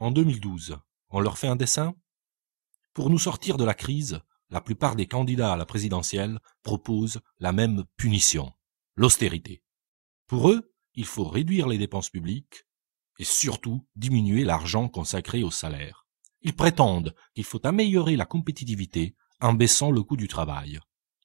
En 2012, on leur fait un dessin? Pour nous sortir de la crise, la plupart des candidats à la présidentielle proposent la même punition, l'austérité. Pour eux, il faut réduire les dépenses publiques et surtout diminuer l'argent consacré au salaire. Ils prétendent qu'il faut améliorer la compétitivité en baissant le coût du travail.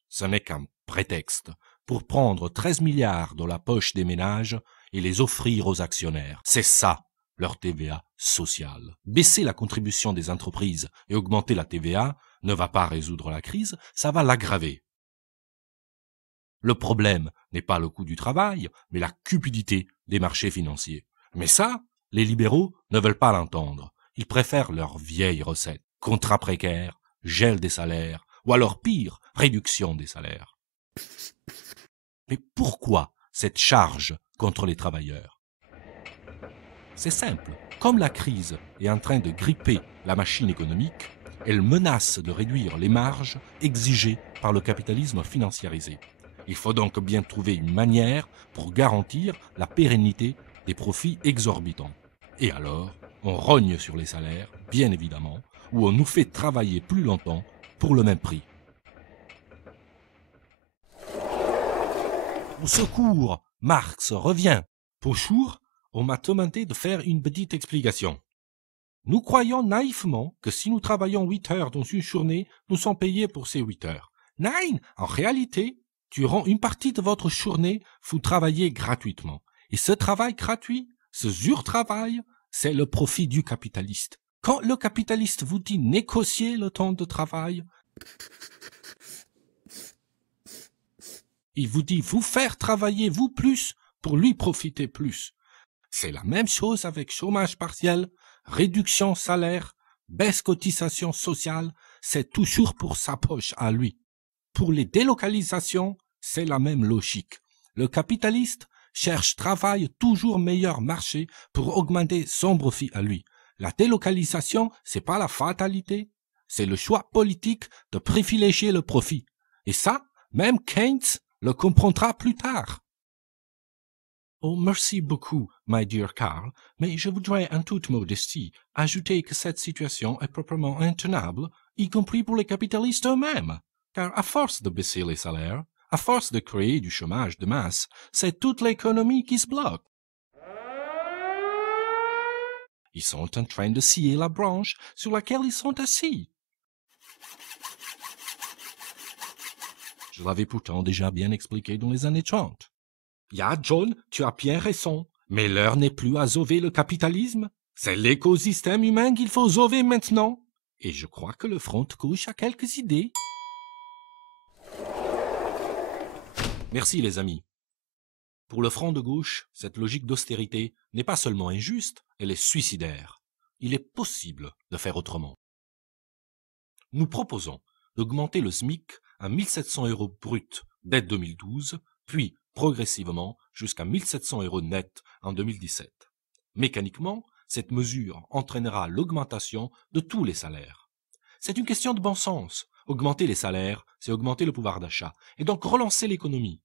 Ce n'est qu'un prétexte pour prendre 13 milliards dans la poche des ménages et les offrir aux actionnaires. C'est ça, leur TVA sociale. Baisser la contribution des entreprises et augmenter la TVA ne va pas résoudre la crise, ça va l'aggraver. Le problème n'est pas le coût du travail, mais la cupidité des marchés financiers. Mais ça, les libéraux ne veulent pas l'entendre. Ils préfèrent leurs vieilles recettes. Contrats précaires, gel des salaires, ou alors pire, réduction des salaires. Mais pourquoi cette charge contre les travailleurs? C'est simple. Comme la crise est en train de gripper la machine économique, elle menace de réduire les marges exigées par le capitalisme financiarisé. Il faut donc bien trouver une manière pour garantir la pérennité des profits exorbitants. Et alors, on rogne sur les salaires, bien évidemment, ou on nous fait travailler plus longtemps pour le même prix. Au secours, Marx revient. Bonjour, on m'a demandé de faire une petite explication. Nous croyons naïvement que si nous travaillons 8 heures dans une journée, nous sommes payés pour ces 8 heures. Nein, en réalité, durant une partie de votre journée, vous travaillez gratuitement. Et ce travail gratuit, ce surtravail, c'est le profit du capitaliste. Quand le capitaliste vous dit négocier le temps de travail, il vous dit vous faire travailler vous plus pour lui profiter plus. C'est la même chose avec chômage partiel, réduction salaire, baisse cotisation sociale, c'est toujours pour sa poche à lui. Pour les délocalisations, c'est la même logique. Le capitaliste cherche travail toujours meilleur marché pour augmenter son profit à lui. La délocalisation, c'est pas la fatalité, c'est le choix politique de privilégier le profit. Et ça, même Keynes le comprendra plus tard. Oh, merci beaucoup, my dear Karl, mais je voudrais en toute modestie ajouter que cette situation est proprement intenable, y compris pour les capitalistes eux-mêmes, car à force de baisser les salaires, à force de créer du chômage de masse, c'est toute l'économie qui se bloque. Ils sont en train de scier la branche sur laquelle ils sont assis. Je l'avais pourtant déjà bien expliqué dans les années 30. Ya, John, tu as bien raison. Mais l'heure n'est plus à sauver le capitalisme. C'est l'écosystème humain qu'il faut sauver maintenant. Et je crois que le front de gauche a quelques idées. Merci les amis. Pour le front de gauche, cette logique d'austérité n'est pas seulement injuste, elle est suicidaire. Il est possible de faire autrement. Nous proposons d'augmenter le SMIC à 1700 € brut dès 2012, puis progressivement jusqu'à 1700 € net en 2017. Mécaniquement, cette mesure entraînera l'augmentation de tous les salaires. C'est une question de bon sens. Augmenter les salaires, c'est augmenter le pouvoir d'achat, et donc relancer l'économie.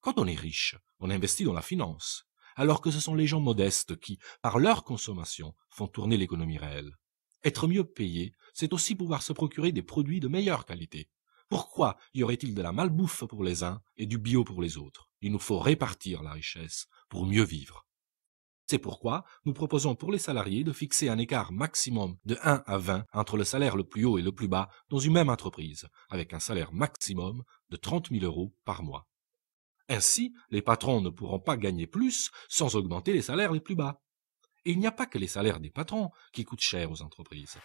Quand on est riche, on investit dans la finance, alors que ce sont les gens modestes qui, par leur consommation, font tourner l'économie réelle. Être mieux payé, c'est aussi pouvoir se procurer des produits de meilleure qualité. Pourquoi y aurait-il de la malbouffe pour les uns et du bio pour les autres? Il nous faut répartir la richesse pour mieux vivre. C'est pourquoi nous proposons pour les salariés de fixer un écart maximum de 1 à 20 entre le salaire le plus haut et le plus bas dans une même entreprise, avec un salaire maximum de 30 000 € par mois. Ainsi, les patrons ne pourront pas gagner plus sans augmenter les salaires les plus bas. Et il n'y a pas que les salaires des patrons qui coûtent cher aux entreprises.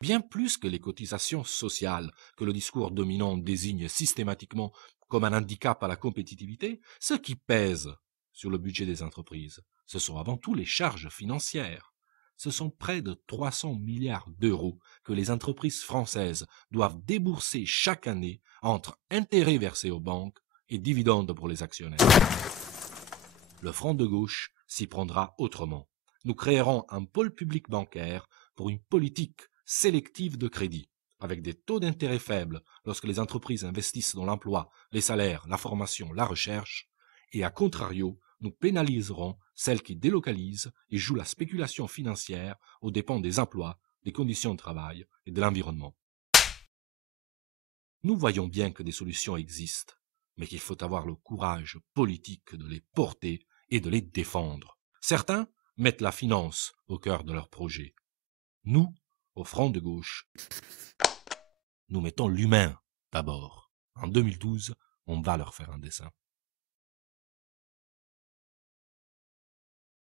Bien plus que les cotisations sociales, que le discours dominant désigne systématiquement comme un handicap à la compétitivité, ce qui pèse sur le budget des entreprises, ce sont avant tout les charges financières. Ce sont près de 300 milliards d'euros que les entreprises françaises doivent débourser chaque année entre intérêts versés aux banques et dividendes pour les actionnaires. Le front de gauche s'y prendra autrement. Nous créerons un pôle public bancaire pour une politique sélective de crédit, avec des taux d'intérêt faibles lorsque les entreprises investissent dans l'emploi, les salaires, la formation, la recherche, Et à contrario, nous pénaliserons celles qui délocalisent et jouent la spéculation financière aux dépens des emplois, des conditions de travail et de l'environnement. Nous voyons bien que des solutions existent, mais qu'il faut avoir le courage politique de les porter et de les défendre. Certains mettent la finance au cœur de leur projet. Nous, au Front de gauche, nous mettons l'humain d'abord. En 2012, on va leur faire un dessin.